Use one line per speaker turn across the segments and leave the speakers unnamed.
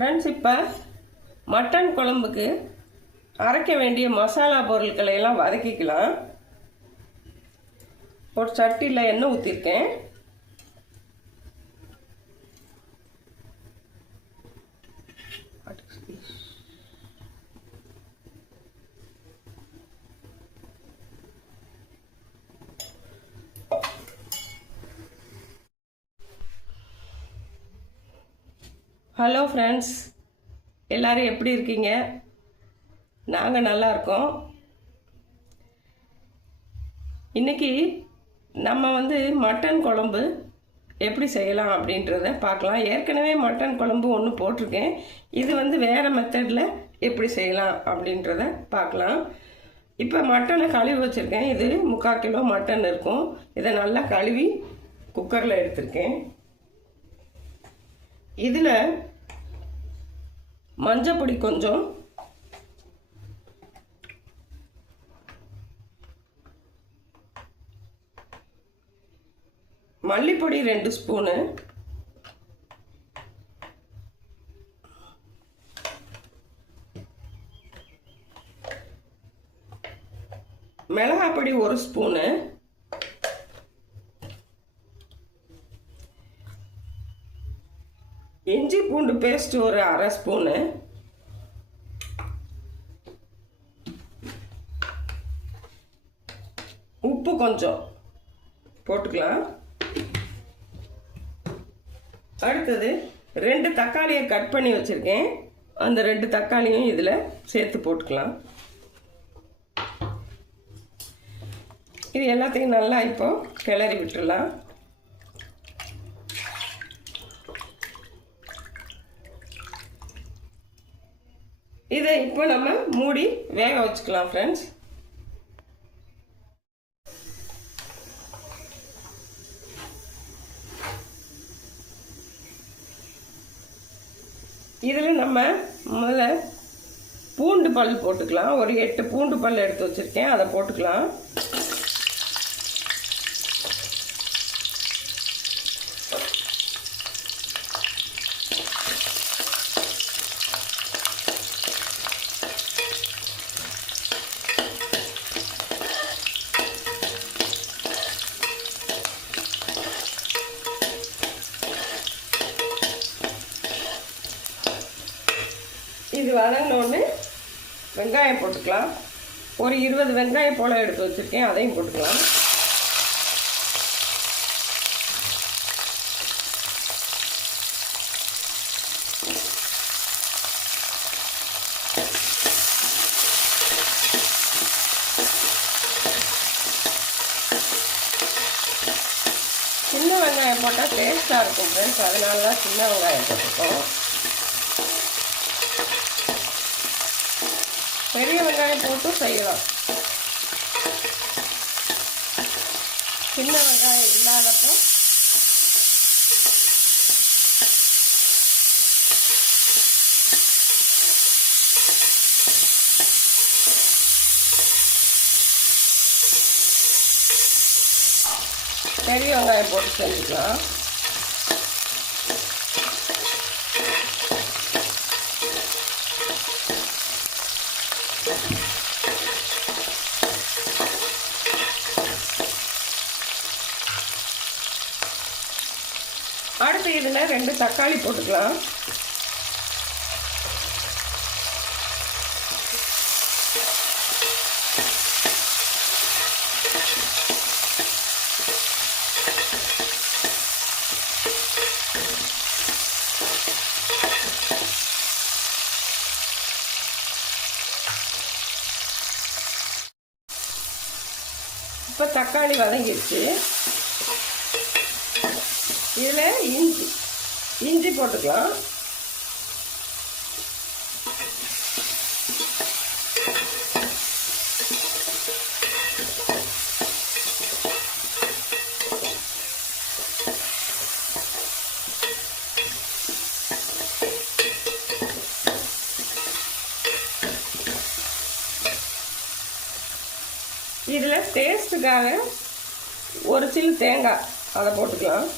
Friends இப்போ mutton குழம்புக்கு அரைக்க வேண்டிய மசாலா பொருட்களை எல்லாம் வதக்கிக்கலாம். ஒரு சட்டியில் எண்ணெய் ஊற்றிருக்கேன் ஹலோ ஃப்ரெண்ட்ஸ் எல்லோரும் எப்படி இருக்கீங்க? நாங்கள் நல்லா இருக்கோம். இன்னைக்கு நம்ம வந்து மட்டன் குழம்பு எப்படி செய்யலாம் அப்படின்றத பார்க்கலாம். ஏற்கனவே மட்டன் குழம்பு ஒன்று போட்டிருக்கேன். இது வந்து வேறு மெத்தடில் எப்படி செய்யலாம் அப்படின்றத பார்க்கலாம். இப்போ மட்டனை கழுவி வச்சுருக்கேன். இது முக்கால் கிலோ மட்டன் இருக்கும். இதை நல்லா கழுவி குக்கரில் எடுத்திருக்கேன். இதில் மஞ்சப்பொடி கொஞ்சம். மல்லிப்பொடி ரெண்டு ஸ்பூனு. மிளகாப்பொடி ஒரு ஸ்பூனு. இஞ்சி பூண்டு பேஸ்ட் ஒரு அரை ஸ்பூனு. உப்பு கொஞ்சம் போட்டுக்கலாம். அடுத்தது ரெண்டு தக்காளியை கட் பண்ணி வச்சுருக்கேன். அந்த ரெண்டு தக்காளியும் இதில் சேர்த்து போட்டுக்கலாம். இது எல்லாத்தையும் நல்லா இப்போ கிளறி விட்டுடலாம். இதை இப்போ நம்ம மூடி வேக வச்சுக்கலாம் ஃப்ரெண்ட்ஸ் இதில் நம்ம முதல்ல பூண்டு பல் போட்டுக்கலாம். ஒரு எட்டு பூண்டு பல் எடுத்து வச்சுருக்கேன். அதை போட்டுக்கலாம் இது வதங்கினோடனே வெங்காயம் போட்டுக்கலாம். ஒரு இருபது வெங்காயம் போல் எடுத்து வச்சுருக்கேன் அதையும் போட்டுக்கலாம். சின்ன வெங்காயம் போட்டால் டேஸ்ட்டாக இருக்கும் ஃப்ரெண்ட்ஸ் அதனால தான் சின்ன வெங்காயம் போட்டிருக்கோம். பெரிய வெங்காயம் போட்டு செய்யலாம் சின்ன வெங்காயம் இல்லாதப்போ பெரிய வெங்காயம் போட்டு செஞ்சுக்கலாம் அடுத்து இதில் ரெண்டு தக்காளி போட்டுக்கலாம். இப்போ தக்காளி வதங்கிடுச்சு. இதில் இஞ்சி. இஞ்சி போட்டுக்கலாம். இதில் டேஸ்ட்டுக்காக ஒரு சில்லு தேங்காய் அதை போட்டுக்கலாம்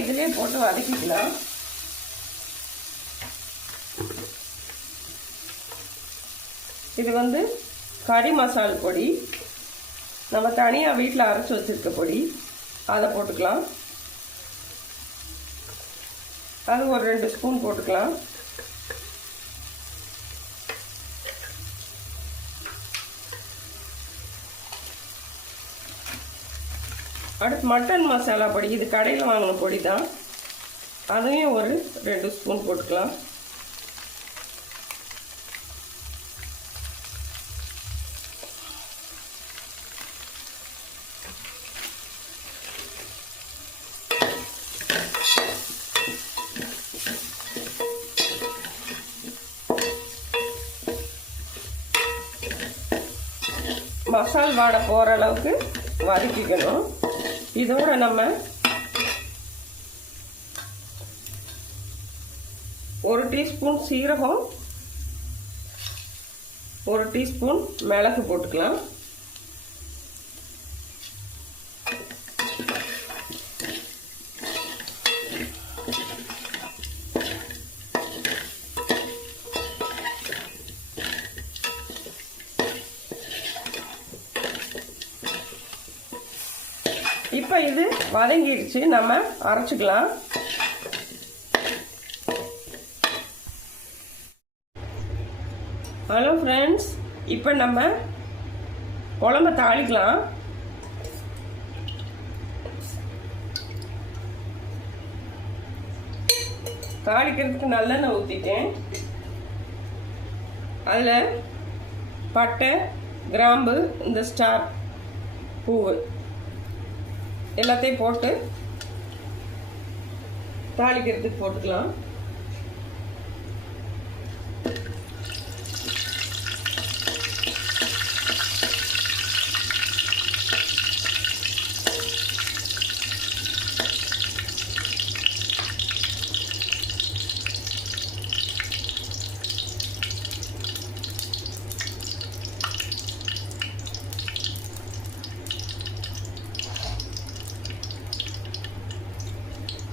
இதிலே போட்டு வதக்கிக்கலாம். இது வந்து கறி மசால் பொடி. நம்ம தனியாக வீட்டில் அரைச்சி வச்சுருக்க பொடி. அதை போட்டுக்கலாம். அது ஒரு ரெண்டு ஸ்பூன் போட்டுக்கலாம். அடுத்து மட்டன் மசாலா பொடி. இது கடையில் வாங்கின பொடி தான் அதையும் ஒரு ரெண்டு ஸ்பூன் போட்டுக்கலாம். மசால் வாடை போகிற அளவுக்கு வதக்கிக்கணும். இதோட நம்ம ஒரு டீஸ்பூன் சீரகம் ஒரு டீஸ்பூன் மிளகு போட்டுக்கலாம். இப்போ இது வதங்கிடுச்சு நம்ம அரைச்சிக்கலாம். ஹலோ ஃப்ரெண்ட்ஸ் இப்போ நம்ம குழம்ப தாளிக்கலாம். தாளிக்கிறதுக்கு நல்லெண்ணெய் ஊற்றிட்டேன் அதில் பட்டை கிராம்பு இந்த ஸ்டார் பூவு எல்லாத்தையும் போட்டு தாளிக்கிறதுக்கு போட்டுக்கலாம்.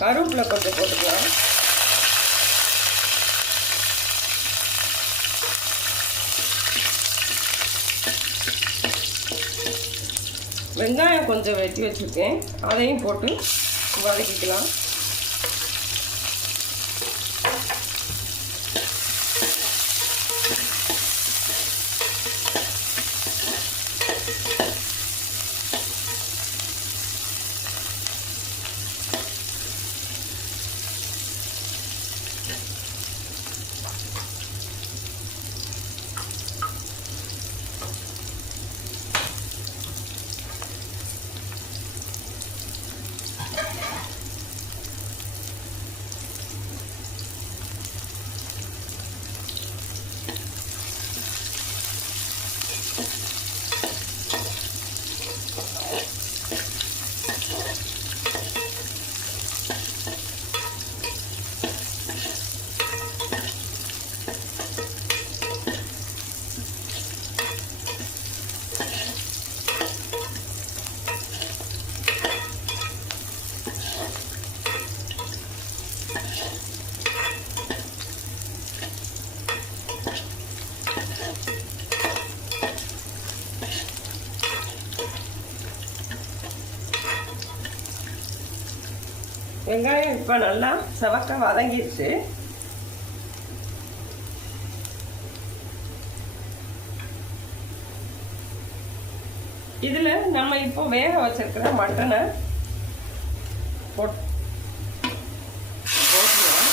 கருவேப்பிலை கொஞ்சம் போட்டுக்கலாம். வெங்காயம் கொஞ்சம் வெட்டி வச்சுருக்கேன். அதையும் போட்டு வதக்கிக்கலாம். வெங்காயம் இப்போ நல்லா செவக்க வதங்கிடுச்சு இதில் நம்ம இப்போ வேக வச்சிருக்கிற மட்டனை போட் போட்டுருவோம்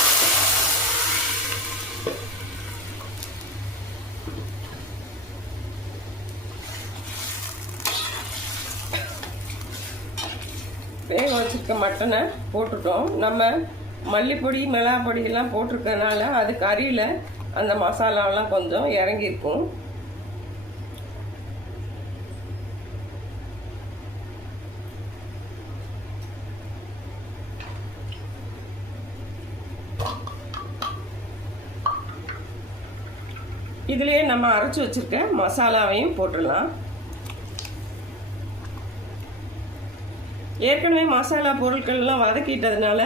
வேக வச்சுருக்க மட்டனை போட்டுட்டோம். நம்ம மல்லிப்பொடி மிளகா பொடியெல்லாம் போட்டிருக்கனால அது கறியில் அந்த மசாலாவெல்லாம் கொஞ்சம் இறங்கியிருக்கும். இதுலேயே நம்ம அரைச்சி வச்சிருக்க மசாலாவையும் போட்டுடலாம். ஏற்கனவே மசாலா பொருட்கள்லாம் வதக்கிட்டதுனால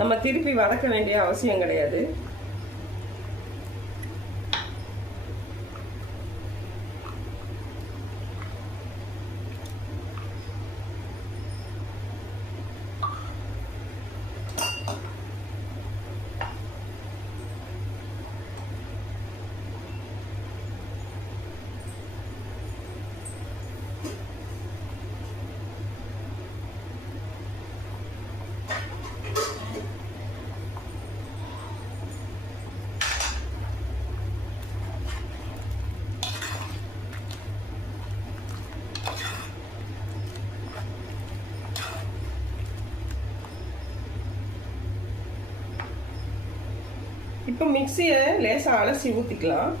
நம்ம திருப்பி வதக்க வேண்டிய அவசியம் கிடையாது. இப்போ மிக்சியை லேசாக அலசி ஊற்றிக்கலாம்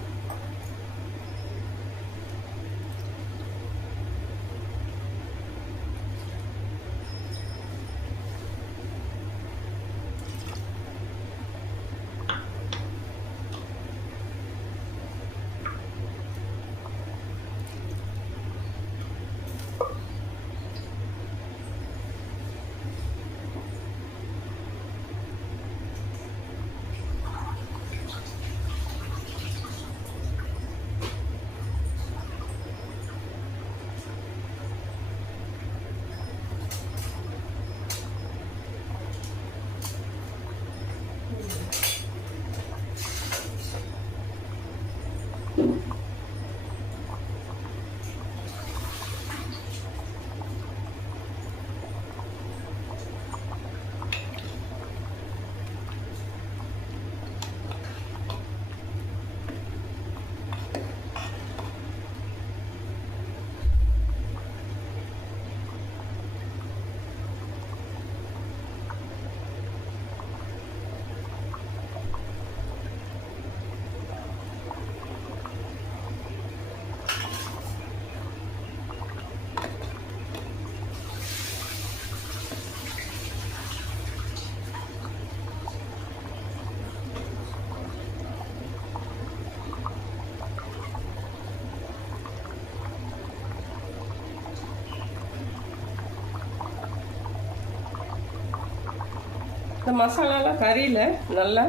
மசாலாலாம் கறியில் நல்லா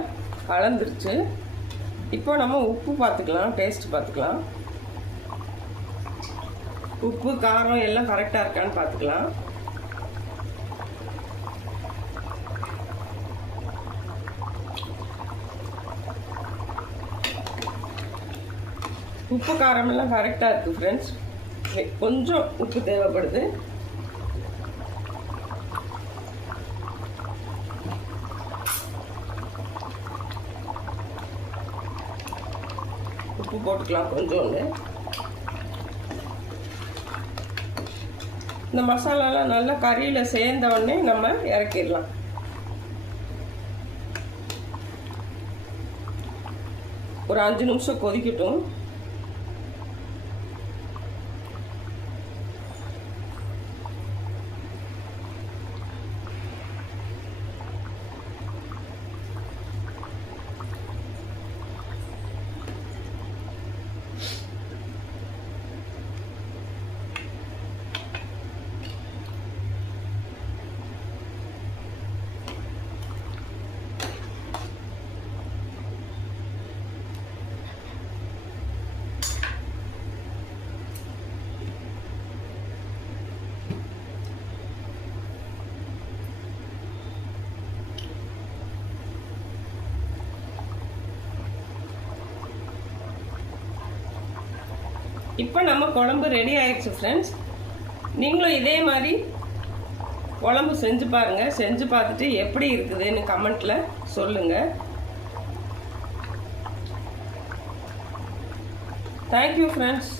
கலந்துருச்சு. இப்போ நம்ம உப்பு பார்த்துக்கலாம் டேஸ்ட் பார்த்துக்கலாம் உப்பு காரம் எல்லாம் கரெக்டாக இருக்கான்னு பார்த்துக்கலாம் உப்பு காரமெல்லாம் கரெக்டாக இருக்குது ஃப்ரெண்ட்ஸ் கொஞ்சம் உப்பு தேவைப்படுது உப்பு போட்டுக்கலாம் கொஞ்சோண்டு. இந்த மசாலாலாம் நல்லா கறியில் சேர்ந்த உடனே நம்ம இறக்கிடலாம். ஒரு அஞ்சு நிமிஷம் கொதிக்கட்டும். இப்போ நம்ம குழம்பு ரெடி ஆயிடுச்சு ஃப்ரெண்ட்ஸ் நீங்களும் இதே மாதிரி குழம்பு செஞ்சு பாருங்கள் செஞ்சு பார்த்துட்டு எப்படி இருக்குதுன்னு கமெண்ட்டில் சொல்லுங்கள் தேங்க்யூ ஃப்ரெண்ட்ஸ்